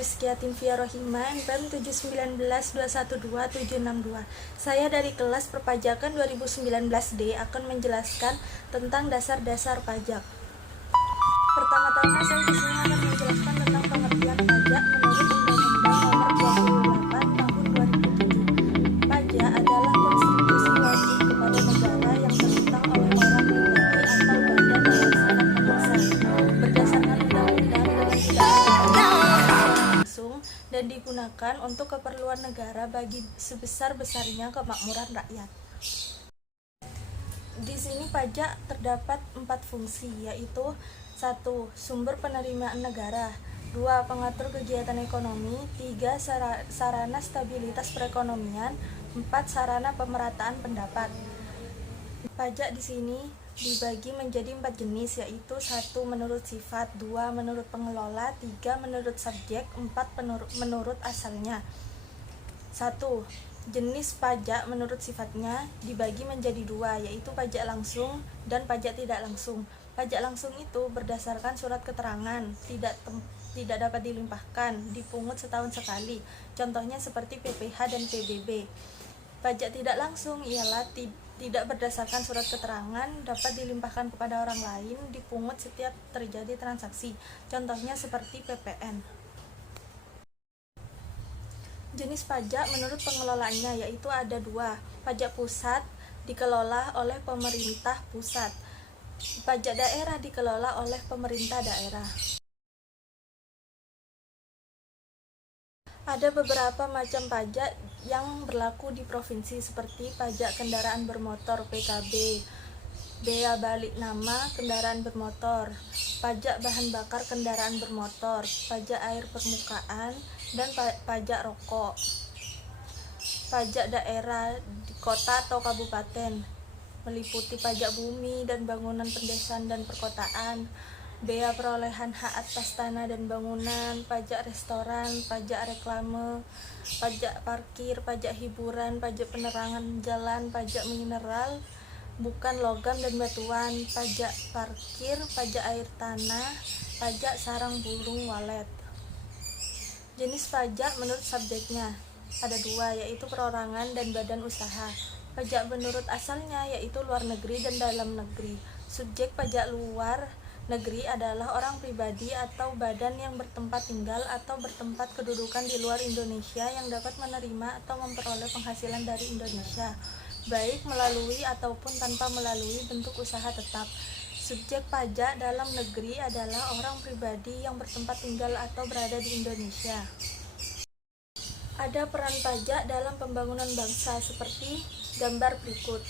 Rizkia Timfia Rohima, NPM 719212762. Saya dari kelas Perpajakan 2019D akan menjelaskan tentang dasar-dasar pajak. Pertama-tama saya di sini akan menjelaskan tentang pengertian pajak menurut Undang-Undang Nomor 28 Tahun 2007. Pajak adalah kontribusi wajib kepada negara yang terhutang oleh orang pribadi atau badan yang bersifat memaksa berdasarkan undang-undang dengan tidak langsung dan digunakan untuk keperluan negara bagi sebesar-besarnya kemakmuran rakyat. Di sini pajak terdapat 4 fungsi, yaitu 1. Sumber penerimaan negara, 2. Pengatur kegiatan ekonomi, 3. Sarana stabilitas perekonomian, 4. Sarana pemerataan pendapat. Pajak di sini dibagi menjadi 4 jenis, yaitu 1. Menurut sifat, 2. Menurut pengelola, 3. Menurut subjek, 4. Menurut asalnya. 1. Jenis pajak menurut sifatnya dibagi menjadi 2, yaitu pajak langsung dan pajak tidak langsung. Pajak langsung itu berdasarkan surat keterangan, tidak dapat dilimpahkan, dipungut setahun sekali. Contohnya seperti PPh dan PBB. Pajak tidak langsung ialah tidak berdasarkan surat keterangan, dapat dilimpahkan kepada orang lain, dipungut setiap terjadi transaksi. Contohnya seperti PPN. Jenis pajak menurut pengelolaannya yaitu ada 2. Pajak pusat dikelola oleh pemerintah pusat. Pajak daerah dikelola oleh pemerintah daerah. Ada beberapa macam pajak yang berlaku di provinsi seperti pajak kendaraan bermotor PKB, bea balik nama kendaraan bermotor, pajak bahan bakar kendaraan bermotor, pajak air permukaan, dan pajak rokok. Pajak daerah di kota atau kabupaten meliputi pajak bumi dan bangunan pendesaan dan perkotaan, bea perolehan hak atas tanah dan bangunan, pajak restoran, pajak reklame, pajak parkir, pajak hiburan, pajak penerangan jalan, pajak mineral bukan logam dan batuan, pajak parkir, pajak air tanah, pajak sarang burung walet. Jenis pajak menurut subjeknya ada 2, yaitu perorangan dan badan usaha. Pajak menurut asalnya yaitu luar negeri dan dalam negeri. Subjek pajak luar negeri adalah orang pribadi atau badan yang bertempat tinggal atau bertempat kedudukan di luar Indonesia yang dapat menerima atau memperoleh penghasilan dari Indonesia, baik melalui ataupun tanpa melalui bentuk usaha tetap. Subjek pajak dalam negeri adalah orang pribadi yang bertempat tinggal atau berada di Indonesia. Ada peran pajak dalam pembangunan bangsa seperti gambar berikut.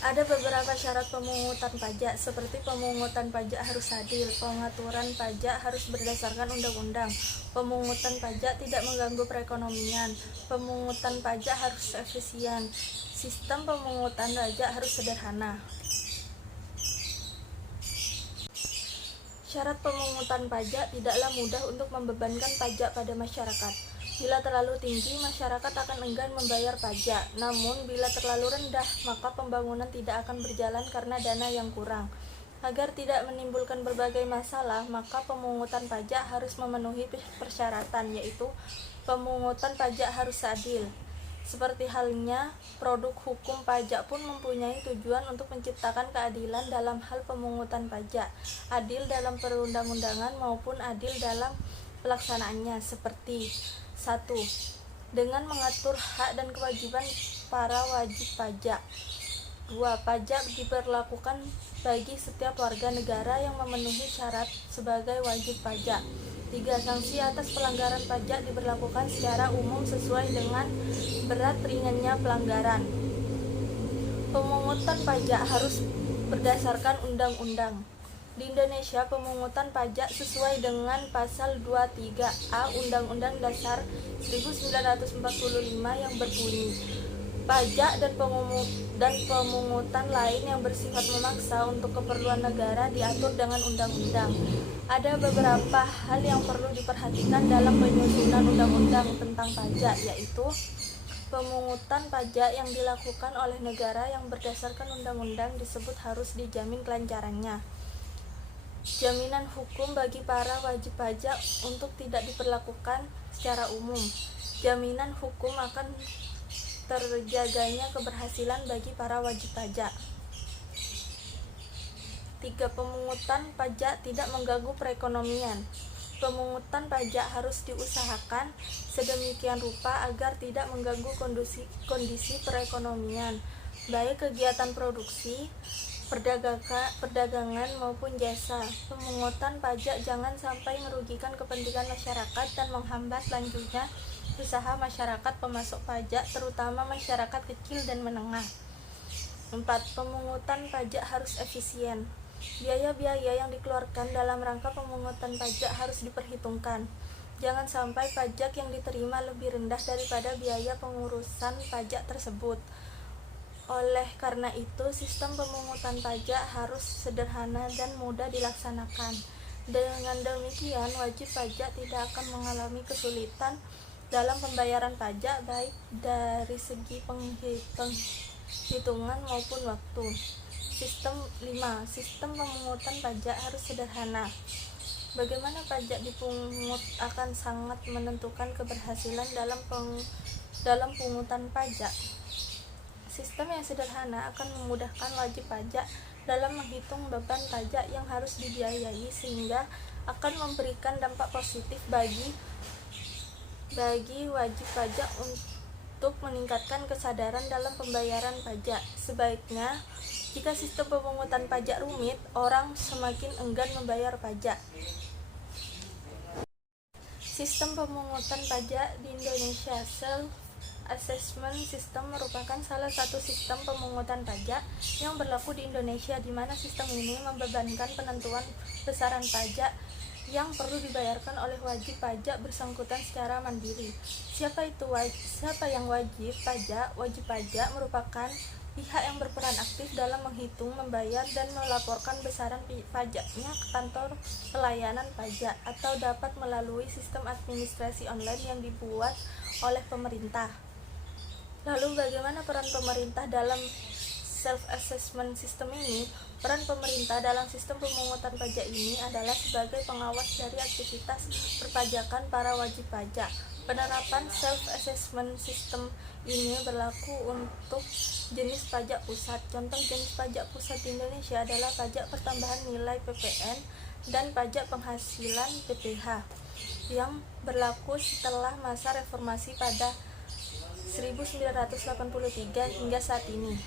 Ada beberapa syarat pemungutan pajak seperti pemungutan pajak harus adil, pengaturan pajak harus berdasarkan undang-undang, pemungutan pajak tidak mengganggu perekonomian, pemungutan pajak harus efisien, sistem pemungutan pajak harus sederhana. Syarat pemungutan pajak tidaklah mudah untuk membebankan pajak pada masyarakat. Bila terlalu tinggi, masyarakat akan enggan membayar pajak. Namun, bila terlalu rendah, maka pembangunan tidak akan berjalan karena dana yang kurang. Agar tidak menimbulkan berbagai masalah, maka pemungutan pajak harus memenuhi persyaratan, yaitu pemungutan pajak harus adil. Seperti halnya, produk hukum pajak pun mempunyai tujuan untuk menciptakan keadilan dalam hal pemungutan pajak, adil dalam perundang-undangan maupun adil dalam pelaksanaannya, seperti 1. Dengan mengatur hak dan kewajiban para wajib pajak. 2. Pajak diberlakukan bagi setiap warga negara yang memenuhi syarat sebagai wajib pajak. 3. Sanksi atas pelanggaran pajak diberlakukan secara umum sesuai dengan berat ringannya pelanggaran. Pemungutan pajak harus berdasarkan undang-undang. Di Indonesia, pemungutan pajak sesuai dengan pasal 23A Undang-Undang Dasar 1945 yang berbunyi, pajak dan pemungutan lain yang bersifat memaksa untuk keperluan negara diatur dengan undang-undang. Ada beberapa hal yang perlu diperhatikan dalam penyusunan undang-undang tentang pajak, yaitu Pemungutan pajak yang dilakukan oleh negara yang berdasarkan undang-undang disebut harus dijamin kelancarannya. Jaminan hukum bagi para wajib pajak untuk tidak diperlakukan secara umum. Jaminan hukum akan terjaganya keberhasilan bagi para wajib pajak. 3. Pemungutan pajak tidak mengganggu perekonomian. Pemungutan pajak harus diusahakan sedemikian rupa agar tidak mengganggu kondisi perekonomian, baik kegiatan produksi, perdagangan maupun jasa. Pemungutan pajak jangan sampai merugikan kepentingan masyarakat dan menghambat lanjutnya usaha masyarakat pemasok pajak, terutama masyarakat kecil dan menengah. 4. Pemungutan pajak harus efisien. Biaya-biaya yang dikeluarkan dalam rangka pemungutan pajak harus diperhitungkan. Jangan sampai pajak yang diterima lebih rendah daripada biaya pengurusan pajak tersebut. Oleh karena itu, sistem pemungutan pajak harus sederhana dan mudah dilaksanakan. Dengan demikian, wajib pajak tidak akan mengalami kesulitan dalam pembayaran pajak, baik dari segi penghitungan maupun waktu. 5. Sistem pemungutan pajak harus sederhana. Bagaimana pajak dipungut akan sangat menentukan keberhasilan dalam pungutan pajak. Sistem yang sederhana akan memudahkan wajib pajak dalam menghitung beban pajak yang harus dibiayai, sehingga akan memberikan dampak positif bagi wajib pajak untuk meningkatkan kesadaran dalam pembayaran pajak. Sebaiknya, jika sistem pemungutan pajak rumit, orang semakin enggan membayar pajak. Sistem pemungutan pajak di Indonesia. Self-assessment system merupakan salah satu sistem pemungutan pajak yang berlaku di Indonesia, di mana sistem ini membebankan penentuan besaran pajak yang perlu dibayarkan oleh wajib pajak bersangkutan secara mandiri. Siapa yang wajib pajak? Wajib pajak merupakan pihak yang berperan aktif dalam menghitung, membayar, dan melaporkan besaran pajaknya ke kantor pelayanan pajak atau dapat melalui sistem administrasi online yang dibuat oleh pemerintah. Lalu bagaimana peran pemerintah dalam self-assessment system ini? Peran pemerintah dalam sistem pemungutan pajak ini adalah sebagai pengawas dari aktivitas perpajakan para wajib pajak. Penerapan self-assessment system ini berlaku untuk jenis pajak pusat. Contoh jenis pajak pusat di Indonesia adalah pajak pertambahan nilai (PPN) dan pajak penghasilan (PPH) yang berlaku setelah masa reformasi pada 1983 hingga saat ini.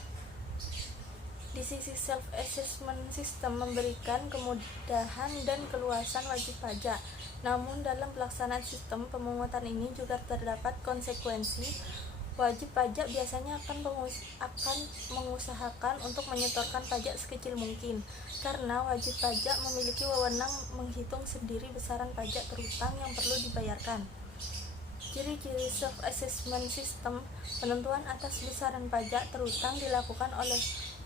Di sisi self-assessment system memberikan kemudahan dan keluasan wajib pajak. Namun dalam pelaksanaan sistem pemungutan ini juga terdapat konsekuensi. Wajib pajak biasanya akan mengusahakan untuk menyetorkan pajak sekecil mungkin, karena wajib pajak memiliki wewenang menghitung sendiri besaran pajak terutang yang perlu dibayarkan. Ciri-ciri self-assessment system: penentuan atas besaran pajak terutang dilakukan oleh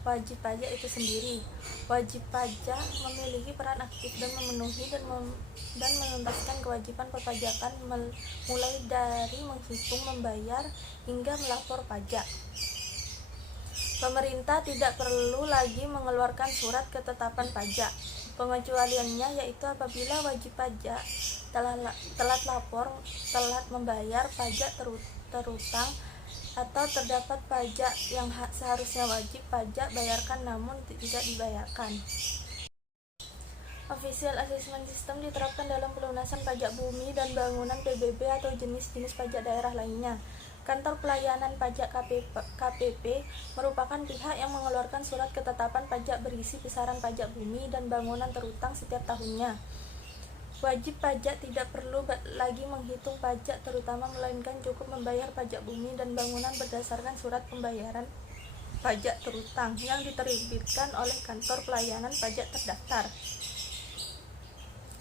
wajib pajak itu sendiri. Wajib pajak memiliki peran aktif dan memenuhi dan menuntaskan kewajiban perpajakan mulai dari menghitung, membayar, hingga melapor pajak. Pemerintah tidak perlu lagi mengeluarkan surat ketetapan pajak. Pengecualiannya yaitu apabila wajib pajak telat lapor, telat membayar pajak terutang, atau terdapat pajak yang seharusnya wajib pajak bayarkan namun tidak dibayarkan. Official Assessment System diterapkan dalam pelunasan pajak bumi dan bangunan PBB atau jenis-jenis pajak daerah lainnya. Kantor Pelayanan Pajak KPP merupakan pihak yang mengeluarkan surat ketetapan pajak berisi besaran pajak bumi dan bangunan terutang setiap tahunnya. Wajib pajak tidak perlu lagi menghitung pajak terutama, melainkan cukup membayar pajak bumi dan bangunan berdasarkan surat pembayaran pajak terutang yang diterbitkan oleh kantor pelayanan pajak terdaftar.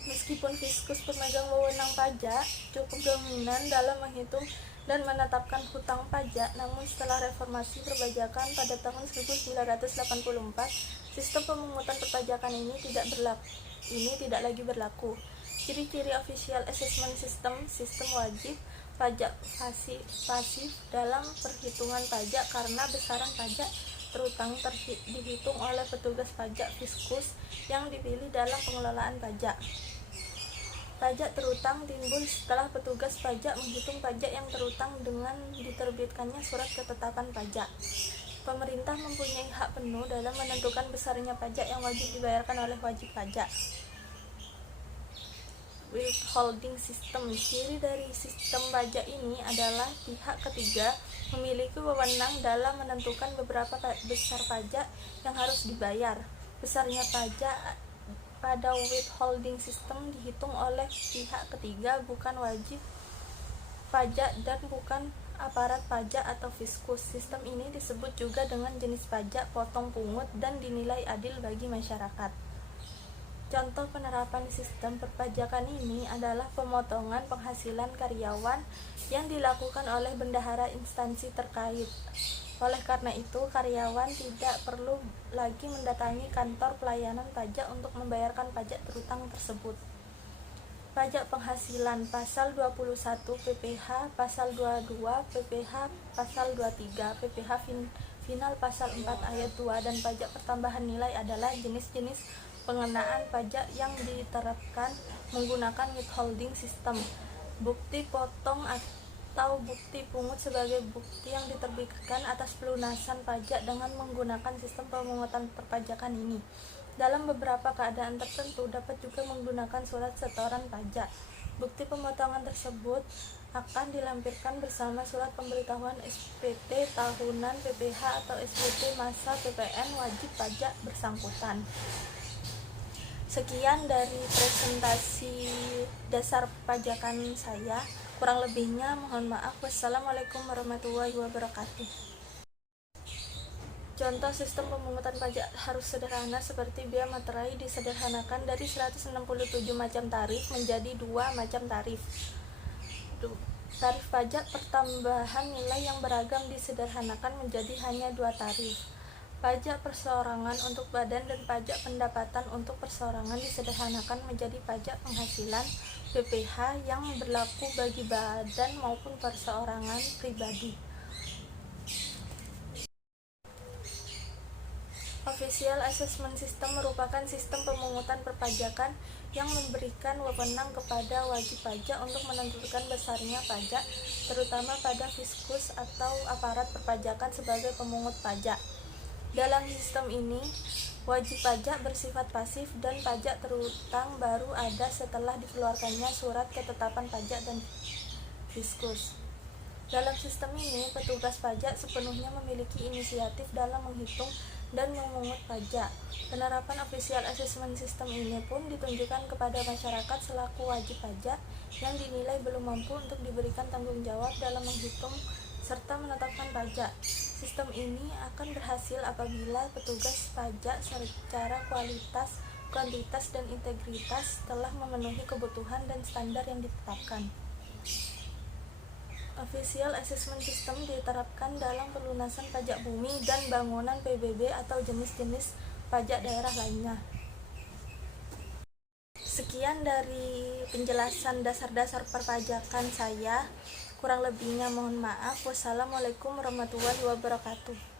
Meskipun Fiskus pemegang wewenang pajak cukup dominan dalam menghitung dan menetapkan hutang pajak, namun setelah reformasi perpajakan pada tahun 1984, sistem pemungutan perpajakan ini tidak lagi berlaku. Ciri-ciri Official Assessment System: sistem wajib. pajak pasif dalam perhitungan pajak karena besaran pajak terutang dihitung oleh petugas pajak fiskus yang dipilih dalam pengelolaan pajak. Pajak terutang timbul setelah petugas pajak menghitung pajak yang terutang dengan diterbitkannya surat ketetapan pajak. Pemerintah mempunyai hak penuh dalam menentukan besarnya pajak yang wajib dibayarkan oleh wajib pajak. Withholding system. Ciri dari sistem pajak ini adalah pihak ketiga memiliki wewenang dalam menentukan beberapa besar pajak yang harus dibayar. Besarnya pajak pada withholding system dihitung oleh pihak ketiga, bukan wajib pajak dan bukan aparat pajak atau fiskus. Sistem ini disebut juga dengan jenis pajak potong pungut dan dinilai adil bagi masyarakat. Contoh penerapan sistem perpajakan ini adalah pemotongan penghasilan karyawan yang dilakukan oleh bendahara instansi terkait. Oleh karena itu, karyawan tidak perlu lagi mendatangi kantor pelayanan pajak untuk membayarkan pajak terutang tersebut. Pajak penghasilan pasal 21 PPh, pasal 22 PPh, pasal 23 PPh final pasal 4 ayat 2 dan pajak pertambahan nilai adalah jenis-jenis pengenaan pajak yang diterapkan menggunakan withholding system. Bukti potong atau bukti pungut sebagai bukti yang diterbitkan atas pelunasan pajak dengan menggunakan sistem pemungutan perpajakan ini. Dalam beberapa keadaan tertentu dapat juga menggunakan surat setoran pajak. Bukti pemotongan tersebut akan dilampirkan bersama surat pemberitahuan SPT tahunan PPh atau SPT masa PPN wajib pajak bersangkutan. Sekian dari presentasi dasar perpajakan saya. Kurang lebihnya mohon maaf. Wassalamualaikum warahmatullahi wabarakatuh. Contoh sistem pemungutan pajak harus sederhana seperti biaya materai disederhanakan dari 167 macam tarif menjadi 2 macam tarif. Tarif pajak pertambahan nilai yang beragam disederhanakan menjadi hanya 2 tarif. Pajak perseorangan untuk badan dan pajak pendapatan untuk perseorangan disederhanakan menjadi pajak penghasilan PPh yang berlaku bagi badan maupun perseorangan pribadi. Official Assessment System merupakan sistem pemungutan perpajakan yang memberikan wewenang kepada wajib pajak untuk menentukan besarnya pajak, terutama pada fiskus atau aparat perpajakan sebagai pemungut pajak. Dalam sistem ini, wajib pajak bersifat pasif dan pajak terutang baru ada setelah dikeluarkannya surat ketetapan pajak dan fiskus. Dalam sistem ini, petugas pajak sepenuhnya memiliki inisiatif dalam menghitung dan memungut pajak. Penerapan Official Assessment System ini pun ditunjukkan kepada masyarakat selaku wajib pajak yang dinilai belum mampu untuk diberikan tanggung jawab dalam menghitung serta menetapkan pajak. Sistem ini akan berhasil apabila petugas pajak secara kualitas, kuantitas, dan integritas telah memenuhi kebutuhan dan standar yang ditetapkan. Official Assessment System diterapkan dalam pelunasan pajak bumi dan bangunan PBB atau jenis-jenis pajak daerah lainnya. Sekian dari penjelasan dasar-dasar perpajakan saya. Kurang lebihnya mohon maaf. Wassalamualaikum warahmatullahi wabarakatuh.